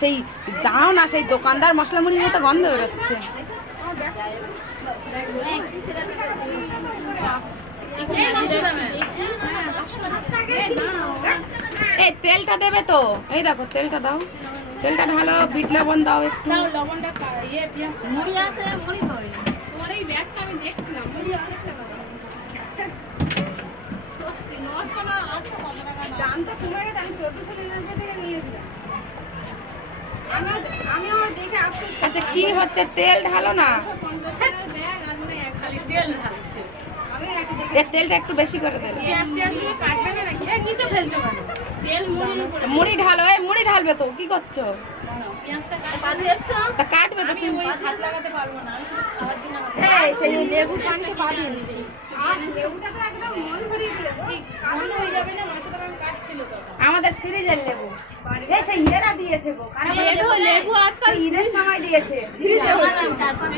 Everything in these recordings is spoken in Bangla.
সেই দাও না, সেই দোকানদার মশলা মুড়ির মতো গন্ধ বেরোচ্ছে। এই তেলটা দেবে তো, এই দেখো তেলটা দাও, তেলটা ঢালো, বিট লবণ দাও একটু। মুড়ি আছে, মুড়ি করে তোমার এই ব্যাগটা আমি দেখছিলাম, মুড়ি অনেকটা দাও। সত্যি 900 না 800 কত টাকা দাম? দামটা কমে গেছে, আমি 1499 থেকে নিয়েছিলাম। আমিও দেখে আফসোস। আচ্ছা কি হচ্ছে, তেল ঢালো না। 150 টাকার ব্যাগ আর মানে খালি তেল ঢালছে। আমি একটা দেখে এর তেলটা একটু বেশি করে দেবে। পেঁয়াজ টিয়াজগুলো কাটবে না নাকি? নিচে ফেলছো কেন? তেল মুড়ির উপরে মুড়ি ঢালো, এই মুড়ি ঢালবে তো, কি করছো? পেঁয়াজটা কাটবে। বাদি এসছো? তা কাটবে তো আমি তুমি। ওই হাত লাগাতে পারবো না, আমি শুধু খাওয়ার জন্য এই সেই লেবু পানিতে বাদিয়ে দিচ্ছি। আর লেবুটা তো একদম মন ভরিয়ে দিলে গো। কালো হয়ে যাবে না, মাথা তো আমি কাটছিল তখন। আমাদের ফ্রিজের লেবু, এই সেই ইদেরা দিয়েছে গো, লেবু আজকাল ঈদের সময় দিয়েছে। ফ্রিজে হচ্ছে 4-5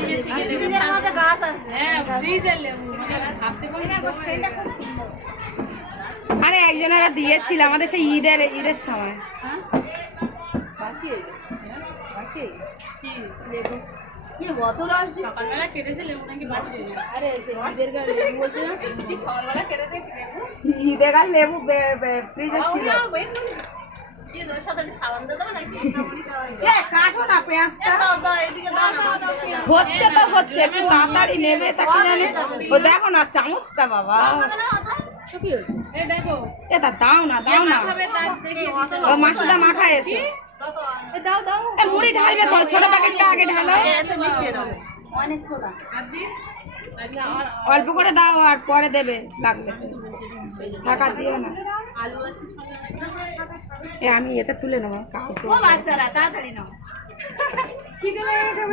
ফ্রিজের মধ্যে গাছ আছে। হ্যাঁ, ফ্রিজের লেবু, মানে ভাবতে পারি না গো সেটা। আরে একজনেরা দিয়েছিল আমাদের সেই ঈদের সময়। হ্যাঁ? বাসি হয়ে গেছে। বাসি হয়ে গেছে। কি? লেবু কি কত রস দিচ্ছে? সকালবেলা কেটেছে লেবু নাকি বাসি হয়ে গেছে? আরে ঈদের গায়ে লেবু বলছে না? কি সকালবেলা কেটে দেখি লেবু? ঈদের আর লেবু ফ্রিজে ছিল। কি ওর সাথে সাবান দিয়ে দেবো নাকি? এ কাটো না পেঁয়াজটা। দাও দাও এদিকে দাও না। হচ্ছে তো হচ্ছে, একটু তাড়াতাড়ি নেবে, তা কি জানে। ও দেখো না চামচটা বাবা, তো কি হয়েছে? এই দেখো, এটা দাও না, দাও না। মাখাবে তার দেখিয়ে দিতে ও মাসুদা মাখায় এসো। এ দাও দাও। এ মুড়ি ঢালবে তো, ছোট প্যাকেটটা আগে ঢালো। এত মিশিয়ে দাও। অনেক ছোলা। আদি আচ্ছা আর অল্প করে দাও আর পরে দেবে লাগবে তো। টাকা দিও না। আলু আছে, ছোলা আছে। এ আমি এটা তুলে নেবো, কাজ ও বাচ্চারা তাড়াতাড়ি নাও।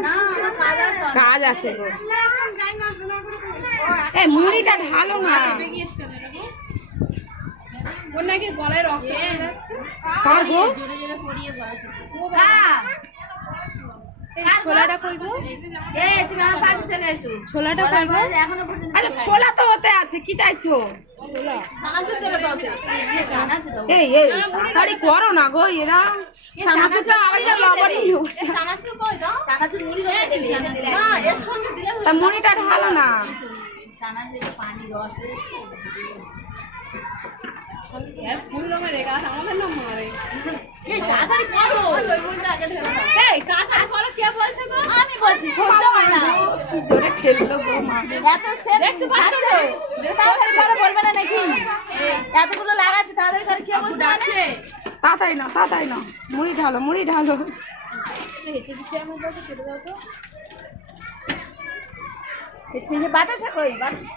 না আমার কাজ আছে। কাজ আছে গো। এই মুড়িটা ঢালো না। চেপে গিয়েছে কেন দেখো? ওর নাকি গলায় রক্ত বেরিয়ে যাচ্ছে। কার গো? জোরে জোরে পড়িয়ে যাচ্ছে। ছোলাটা কই গো? এ তুমি আমার পাশে চলে এসো। ছোলাটা কই গো? এখনো পর্যন্ত আচ্ছা ছোলা তো হতে আছে, কি চাইছো? চানাচুর দেবে তো ওতে। এ চানাচুর দাও। এই তাড়াতাড়ি করো না গো, এরা চানাচুরটা আরেকটা লবণ নিয়ে বসে। চানাচুর কই দাও? চানাচুর মুড়ি করে দেবে। এটা দিলে না এর সঙ্গে দিলে তা মুড়িটা ঢালো না। চানাচুরে পানি রস রয়েছে। এর ফুল নামে রেখা আছে, আমাদের নাম মারে। এই তাড়াতাড়ি করো। ওই মুড়িটা আগে ঢেলে দাও। এই তাড়াতাড়ি করো, কে বলছে গো? আমি বলছি সহ্য হয় না। কি জোরে ঠেললো গো মা। এত সেট দেখতে পাচ্ছ তো? তাড়াতাড়ি করে বলবে না নাকি? এতগুলো লাগাচ্ছে তাড়াতাড়ি করে কে বলছে মানে? ডাকছে। তাড়াতাড়ি না, তাড়াতাড়ি না, মুড়ি ঢালো, মুড়ি ঢালো। হেঁটে দিচ্ছে আমার বাবা ছেড়ে দাও তো। হচ্ছে যে বাতাসা কই বাতাসা।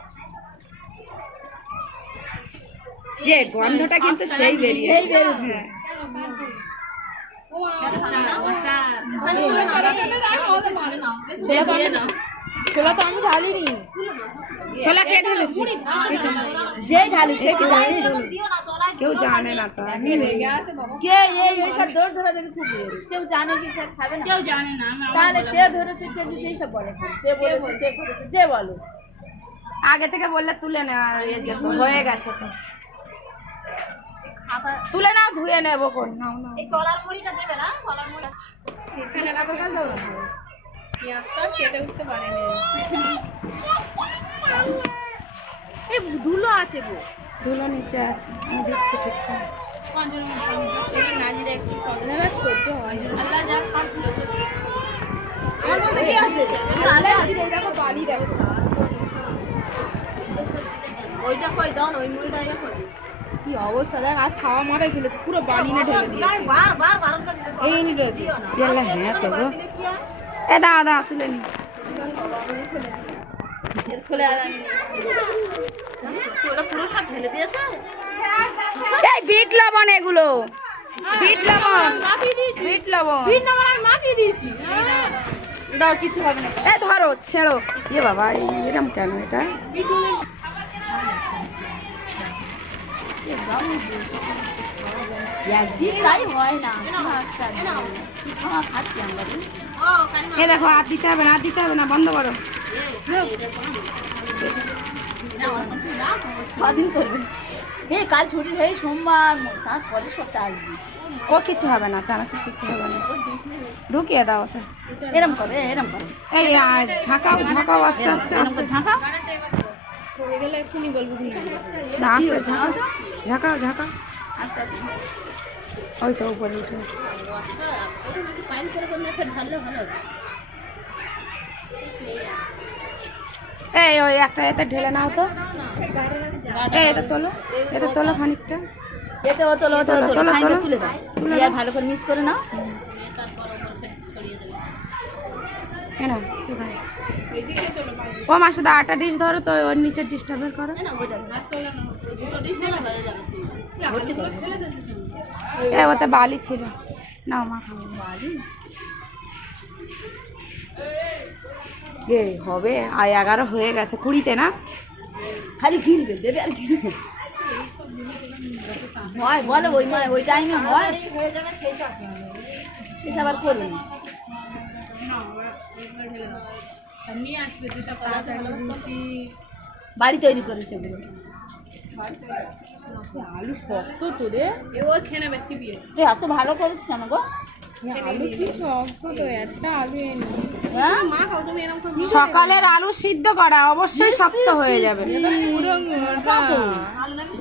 এ গন্ধটা কিন্তু সেই বেরিয়েছে। সেই বেরোচ্ছে। হ্যাঁ। ও আচ্ছা। ছোলা তো আমি ছোলা তো আমি ঢালিনি। ছোলা কে ঢেলেছে? যেই ঢালি সে কি জানি? কেউ জানে না তো। রেগে আছে বাবা। কে এই সব দৌড় ধরা দেখে খুব রেগে। কেউ জানে কি স্যার খাবে না? কেউ জানে না, আমি তাহলে কে ধরেছে কে দিছে এইসব বলে। কে বলেছে কে করেছে যে বলো। আগে থেকে বললে তুলে নেওয়া যেত, হয়ে গেছে তো। তুলে নাও, ধুয়ে নেবো কোন। নাও নাও। এই তলার মুড়িটা দেবে না? তলার মুড়ি এখানে রাখো কাজ দাও না। পেঁয়াজটা কেটে উঠতে পারেনি। এই ধুলো আছে গো। ধুলো নিচে আছে, আমি দিচ্ছি ঠিক করে। পঞ্চম এই নাজিরে একটু করো। না সহ্য হয় না। আল্লাহ যা সব ভুলে গেছে। আমার মধ্যে কি আছে? তাহলে আজকে এই দেখো বালি দেখো। ওইটা কই দাও না, ওই মুড়িটা আগে কই। কি অবস্থা দেখ, আজ খাওয়া মাথায় ফেলেছে, পুরো বালি না ঢেলে দিয়েছে। এই নিটা দিও না। ইয়াল্লা হ্যাঁ তো গো। এ দাও দাও, তুলে নি। এর ফলে আর আমি ওটা পুরো সব ঢেলে দিয়েছে। এই বিট লবণ এগুলো, বিট লবণ, মাখিয়ে দিয়েছি। বিট লবণ। বিট না মানে মাখিয়ে দিয়েছি। দাও, কিছু হবে না। এ ধরো, ছেড়ো। এ বাবা, এরকম কেন এটা? একদিন তাই হয় না। খাচ্ছি আমরা। এ দেখো, আর দিতে হবে না, আর দিতে হবে না, বন্ধ করো। কদিন করবে? এই কাল ছুটি হয়ে সোমবার তারপরে সপ্তাহে আসবি। ও কিছু হবে না, চানাচুর কিছু হবে না। ঢুকিয়ে দাও ওটা। এরম করে এরম করে এই ঝাঁকাও ঝাঁকাও আস্তে আস্তে এরম আস্তে। করে ঝাঁকা। হয়ে গেলে এক্ষুনি বলবো কি না। না আস্তে ঝাঁকাও ঝাঁকাও ঝাঁকাও। আস্তে আস্তে ওই তো উপরে উঠে আসছে। পাইল করে করলে একটা ঢাললে ভালো হবে। এই ওই একটা এতে ঢেলে নাও তো। এই এটা তোলো, এটা তোলো খানিকটা। এতে ও তোলো তোলো, তোলো, খাইতে তোলো। তুলে দাও। তুলে দিয়ে দাও। ভালো করে মিক্স করে নাও। হ্যাঁ না ও মার সাথে আটা ডিশ ধরো তো, ওর নিচের ডিশটা বের করো। এই ওতে বালি ছিল। নাও মা খাবো। বালি এ হবে আর 11 হয়ে গেছে, 20-তে না? খালি গিলবে দেবে আর গিলবে। হয় বলে ওই মানে ওই টাইমে হয় এসব আর করুন। বাড়ি তৈরি করে সেগুলো। আলু শক্ত তো রে, এ ও খেয়ে নেবে চিবিয়ে। তুই এত ভালো করিস কেন গো? আলু কি শক্ত তো, একটা আলু এনে হ্যাঁ মা খাও তুমি এরকম করে সকালের আলু সিদ্ধ করা অবশ্যই শক্ত হয়ে যাবে। পুরো